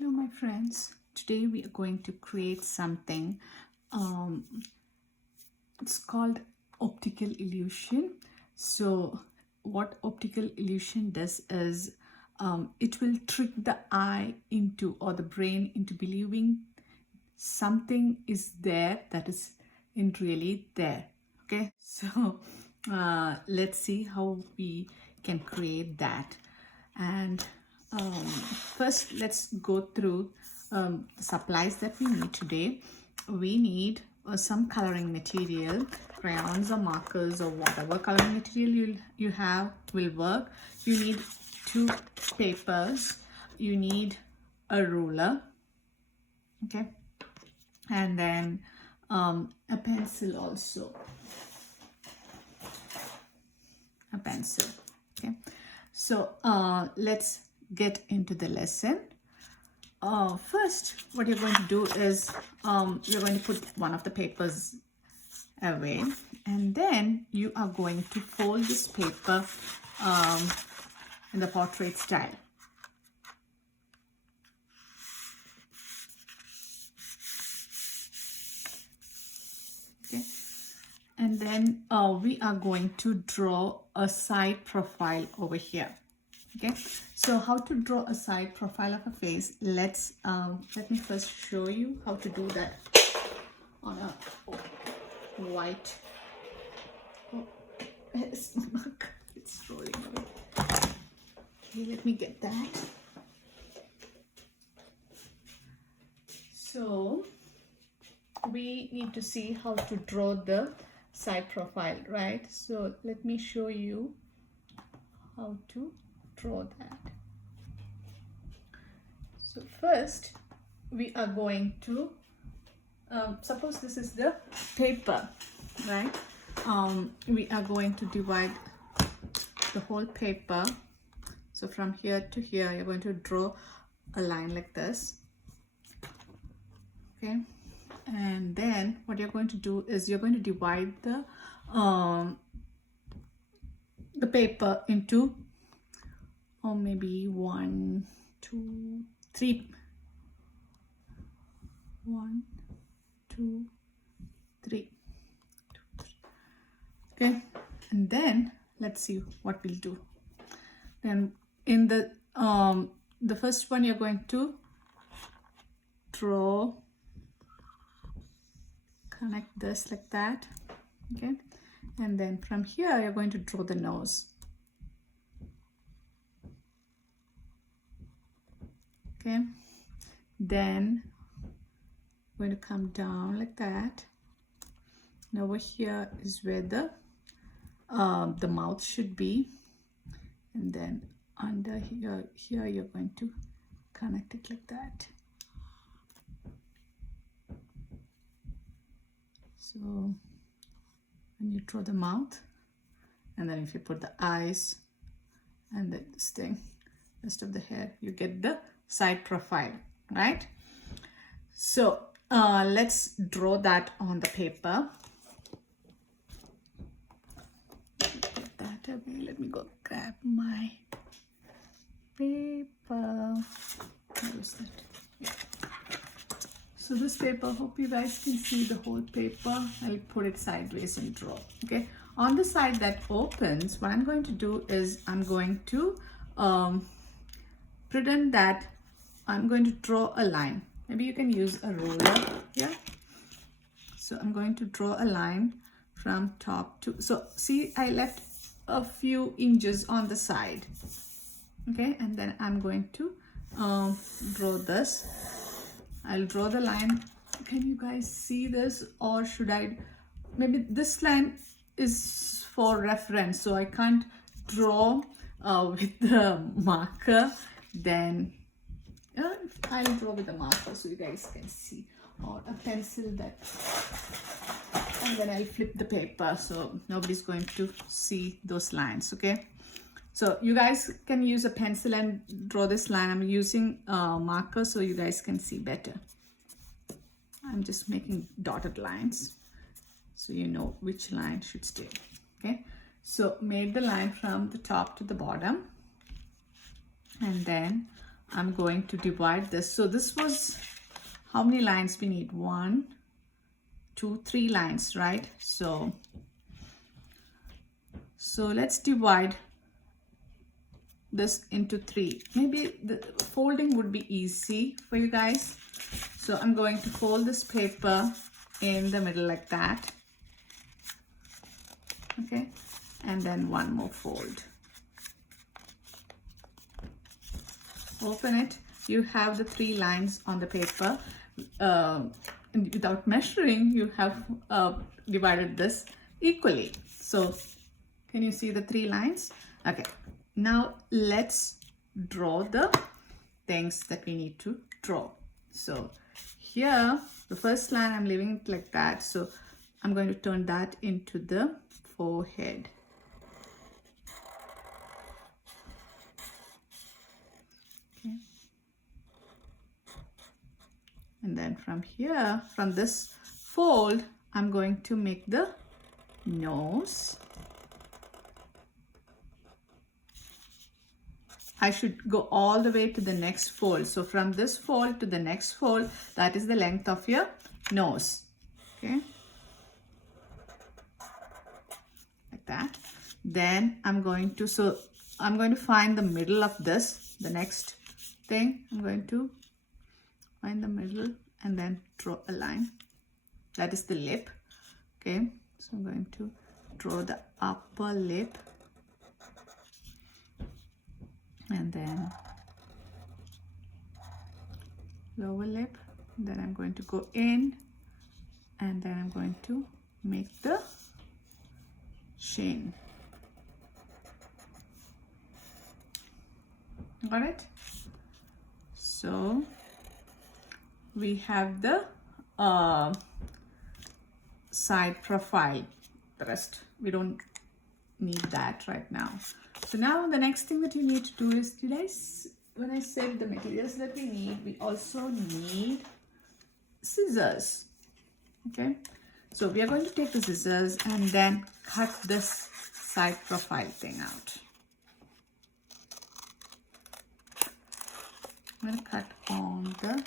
Hello my friends, today we are going to create something. It's called optical illusion. So what optical illusion does is it will trick the eye into, or the brain into, believing something is there that is in really there. Okay, so let's see how we can create that. And first let's go through the supplies that we need today. We need some coloring material, crayons or markers or whatever coloring material you have will work. You need 2 papers, you need a ruler, okay, and then a pencil also, a pencil. Okay, so let's get into the lesson. First, what you're going to do is you're going to put one of the papers away, and then you are going to fold this paper in the portrait style. Okay, and then we are going to draw a side profile over here. Okay, so how to draw a side profile of a face? Let me first show you how to do that on a white. Oh, it's mark. It's rolling away. Okay, let me get that. So we need to see how to draw the side profile, right? So let me show you how to draw that. So first we are going to suppose this is the paper, right? We are going to divide the whole paper. So from here to here you're going to draw a line like this, okay, and then what you're going to do is you're going to divide the paper into maybe 1, 2, 3. 1, 2, 3. Okay, and then let's see what we'll do. Then in the first one you're going to draw, connect this like that, okay, and then from here you're going to draw the nose. Okay, then I'm going to come down like that, and over here is where the mouth should be, and then under here you're going to connect it like that. So when you draw the mouth, and then if you put the eyes and then this thing, rest of the hair, you get the side profile, right? So let's draw that on the paper. Put that away. Let me go grab my paper. Where is that? Yeah. So this paper, hope you guys can see the whole paper. I'll put it sideways and draw. Okay, on the side that opens, what I'm going to do is I'm going to pretend that I'm going to draw a line. Maybe you can use a ruler here. So I'm going to draw a line from top to, so see, I left a few inches on the side. Okay, and then I'm going to draw this. I'll draw the line. Can you guys see this, or should I, maybe this line is for reference, so I can't draw with the marker. Then I'll draw with the marker so you guys can see, or a pencil, that, and then I'll flip the paper so nobody's going to see those lines. Okay, so you guys can use a pencil and draw this line. I'm using a marker so you guys can see better. I'm just making dotted lines so you know which line should stay. Okay, so made the line from the top to the bottom, and then I'm going to divide this. So this was how many lines we need? 1, 2, 3 lines, right? So let's divide this into 3. Maybe the folding would be easy for you guys. So I'm going to fold this paper in the middle like that. Okay, and then one more fold. Open it. You have the 3 lines on the paper. Without measuring, you have divided this equally. So can you see the 3 lines? Okay, now let's draw the things that we need to draw. So here, the first line, I'm leaving it like that. So I'm going to turn that into the forehead. Okay. And then from here, from this fold, I'm going to make the nose. I should go all the way to the next fold. So from this fold to the next fold, that is the length of your nose. Okay. Like that. Then I'm going to find the middle of this, the next thing. I'm going to find the middle and then draw a line. That is the lip. Okay. So I'm going to draw the upper lip. And then lower lip. Then I'm going to go in and then I'm going to make the chin. Got it? So we have the side profile. The rest we don't need that right now. So now the next thing that you need to do is, when I said the materials that we need, we also need scissors. Okay, so we are going to take the scissors and then cut this side profile thing out. I'm going to cut on the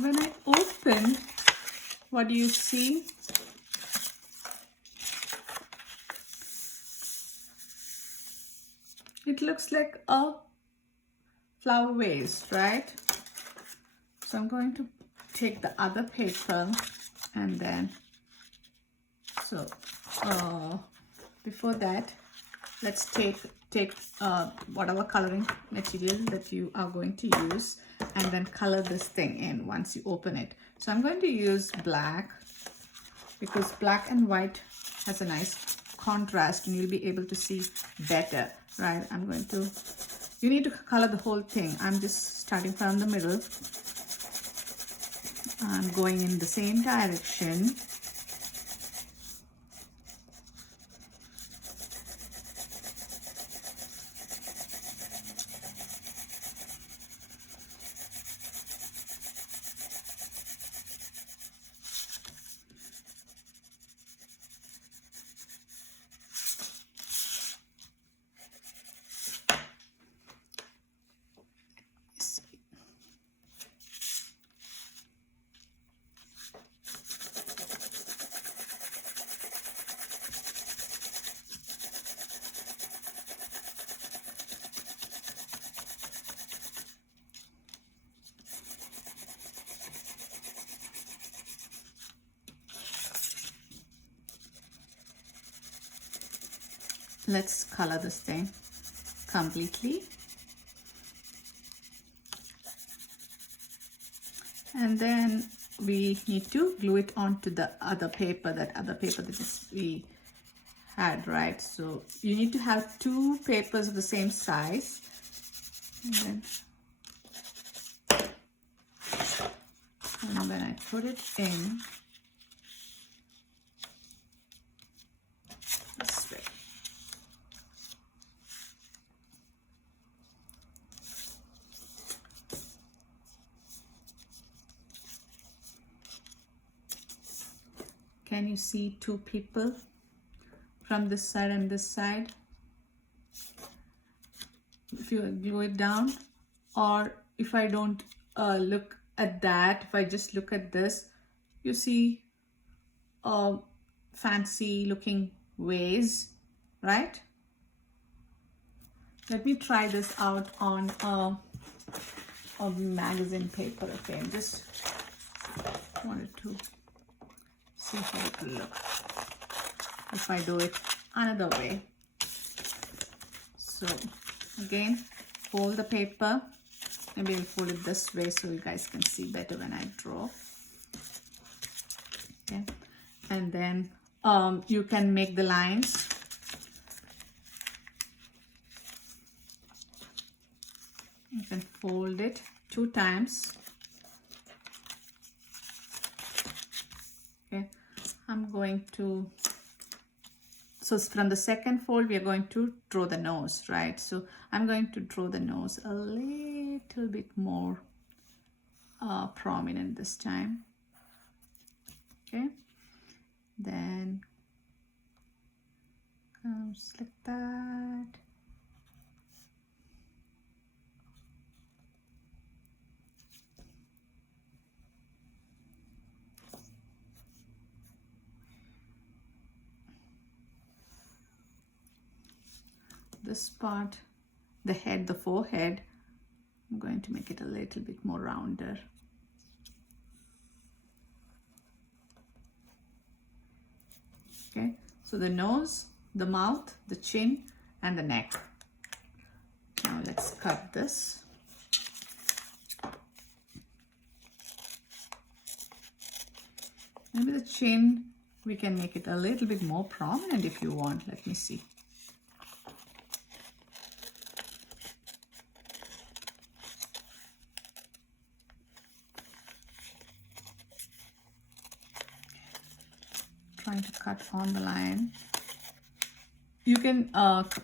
when I open, what do you see? It looks like a flower vase, right? So I'm going to take the other paper and then, before that, let's take whatever coloring material that you are going to use and then color this thing in once you open it. So I'm going to use black because black and white has a nice contrast and you'll be able to see better, right? You need to color the whole thing. I'm just starting from the middle. I'm going in the same direction. Let's color this thing completely. And then we need to glue it onto the other paper, that we had, right? So you need to have 2 papers of the same size. And when I put it in, this way. Can you see two people from this side and this side? If you glue it down, or if I don't look at that, if I just look at this, you see a fancy looking vase, right? Let me try this out on a magazine paper. Okay, just wanted to see how it will look if I do it another way. So again, fold the paper. Maybe I'll fold it this way so you guys can see better when I draw. Okay, and then you can make the lines. You can fold it 2 times. Okay, I'm going to, so from the second fold we are going to draw the nose, right? So I'm going to draw the nose a little bit more prominent this time. Okay, then comes like that. This part, the head, the forehead, I'm going to make it a little bit more rounder. Okay, so the nose, the mouth, the chin, and the neck. Now let's cut this. Maybe the chin, we can make it a little bit more prominent if you want. Let me see. Trying to cut on the line. You can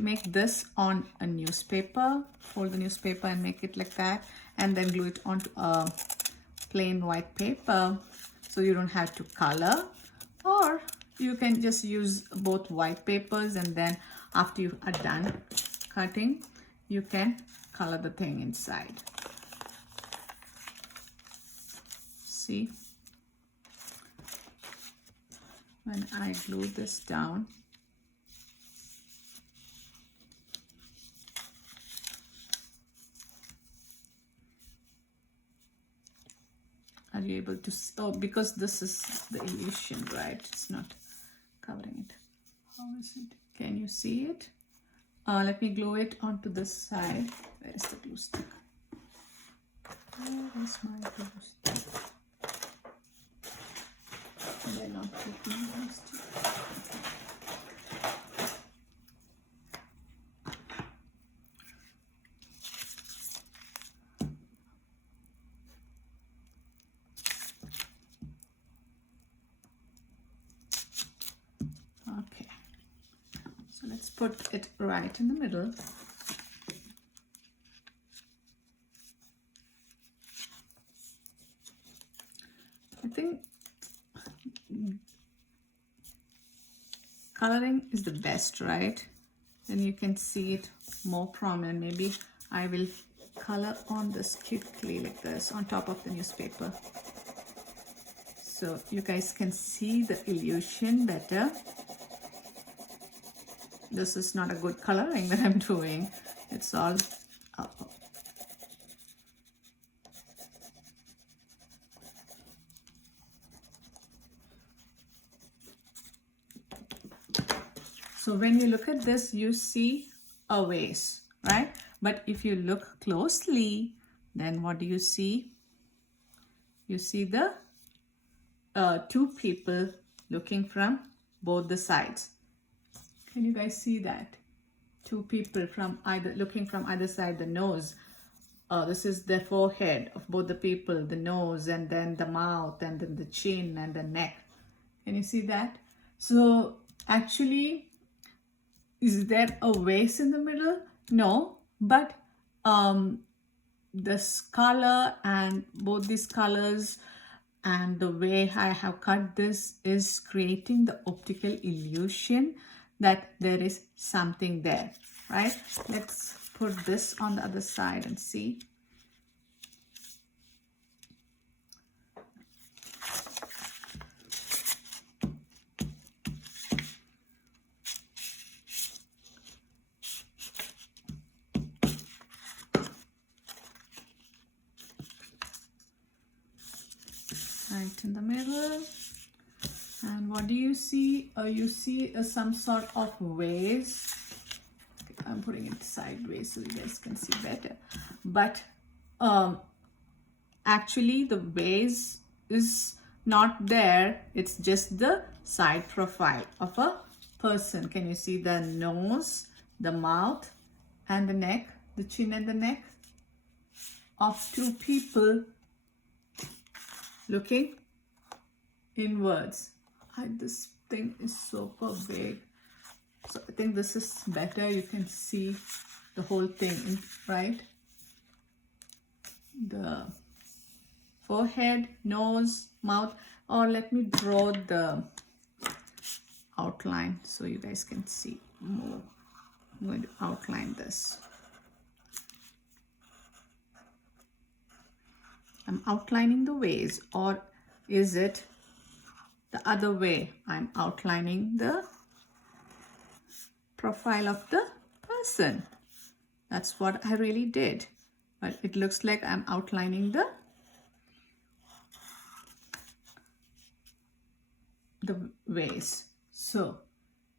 make this on a newspaper, fold the newspaper and make it like that, and then glue it onto a plain white paper so you don't have to color. Or you can just use both white papers, and then after you are done cutting, you can color the thing inside. See? When I glue this down, are you able to see? Oh, because this is the illusion, right? It's not covering it. How is it? Can you see it? Let me glue it onto this side. Where is the glue stick? Where is my glue stick? They're not taking glue stick. Okay, so let's put it right in the middle. I think coloring is the best, right? Then you can see it more prominent. Maybe I will color on this quickly like this on top of the newspaper, so you guys can see the illusion better. This is not a good coloring that I'm doing. It's all so when you look at this, you see a vase, right? But if you look closely, then what do you see? You see the 2 people looking from both the sides. Can you guys see that? 2 people from looking from either side. The nose. This is the forehead of both the people, the nose, and then the mouth, and then the chin, and the neck. Can you see that? So actually, is there a vase in the middle? No, but this color and both these colors And the way I have cut this is creating the optical illusion that there is something there, right? Let's put this on the other side and see. Right in the middle. And what do you see? You see some sort of vase. Okay, I'm putting it sideways so you guys can see better. But actually the vase is not there. It's just the side profile of a person. Can you see the nose, the mouth, and the neck, the chin and the neck of two people looking inwards? This thing is super big, so I think this is better. You can see the whole thing, right? The forehead, nose, mouth. Or let me draw the outline so you guys can see more. I'm going to outline this. I'm outlining the vase, or is it the other way? I'm outlining the profile of the person. That's what I really did. But it looks like I'm outlining the vase. So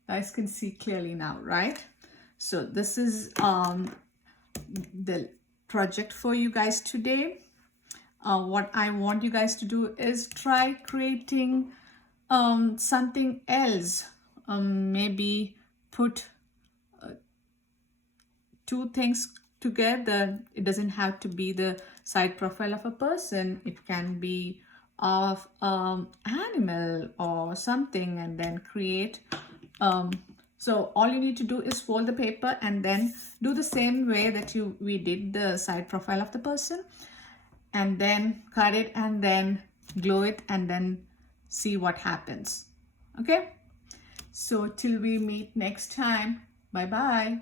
guys can see clearly now, right? So this is the project for you guys today. What I want you guys to do is try creating something else. Maybe put two things together. It doesn't have to be the side profile of a person. It can be of animal or something, and then create. So all you need to do is fold the paper and then do the same way that we did the side profile of the person, and then cut it and then glue it and then see what happens. Okay, so till we meet next time, bye bye.